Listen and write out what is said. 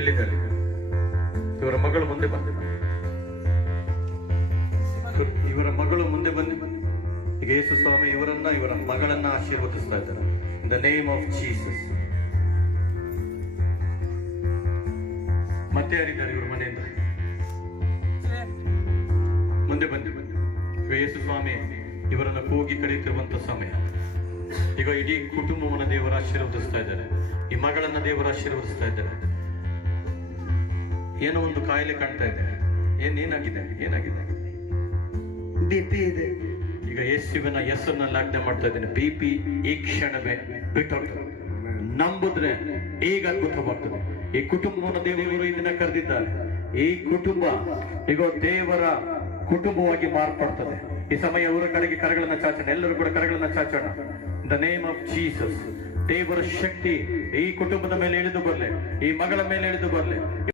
ಎಲ್ಲಿದ್ದಾರೆ? ಇವರ ಮಗಳು ಮುಂದೆ ಬಂದೆ, ಇವರ ಮಗಳು ಮುಂದೆ ಬಂದು ಈಗ ಯೇಸು ಸ್ವಾಮಿ ಇವರ ಮಗಳನ್ನ ಆಶೀರ್ವದಿಸ್ತಾ ಇದ್ದಾರೆ. ಇನ್ ದ ನೇಮ್ ಆಫ್ ಜೀಸಸ್. ಮತ್ತೆ ಯಾರಿದ್ದಾರೆ ಇವ್ರ ಮನೆಯಿಂದ? ಮುಂದೆ ಬಂದು ಈಗ ಯೇಸು ಸ್ವಾಮಿ ಇವರನ್ನ ಕೂಗಿ ಕರೆಯುತ್ತಿರುವಂತ ಸಮಯ. ಈಗ ಇಡೀ ಕುಟುಂಬವನ್ನ ದೇವರ ಆಶೀರ್ವದಿಸ್ತಾ ಇದ್ದಾರೆ. ಈ ಮಗಳನ್ನ ದೇವರ ಆಶೀರ್ವದಿಸ್ತಾ ಇದ್ದಾರೆ. ಏನೋ ಒಂದು ಕಾಯಿಲೆ ಕಾಣ್ತಾ ಇದೆ. ಏನಾಗಿದೆ? BP ಇದೆ. ಈಗ ಯೇಸುವಿನ ಹೆಸರಿನಲ್ಲಿ ಆಜ್ಞೆ ಮಾಡ್ತಾ ಇದ್ದೇನೆ, BP ಈ ಕ್ಷಣವೇ ಬಿಟ್ಟು ನಂಬುದ್ರೆ ಈಗ ಅದ್ಭುತವಾಗ್ತದೆ. ಈ ಕುಟುಂಬವನ್ನು ದೇವರು ಈ ದಿನ ಕರೆದಿದ್ದಾರೆ. ಈ ಕುಟುಂಬ ಈಗ ದೇವರ ಕುಟುಂಬವಾಗಿ ಮಾರ್ಪಡ್ತದೆ. ಈ ಸಮಯ ಅವರ ಕಡೆಗೆ ಕರಗಳನ್ನ ಚಾಚೋಣ. ಎಲ್ಲರೂ ಕೂಡ ಕರಗಳನ್ನ ಚಾಚೋಣ. In the name of Jesus. ದೇವರ ಶಕ್ತಿ ಈ ಕುಟುಂಬದ ಮೇಲೆ ಇಳಿದು ಬರಲಿ, ಈ ಮಗಳ ಮೇಲೆ ಇಳಿದು ಬರಲಿ.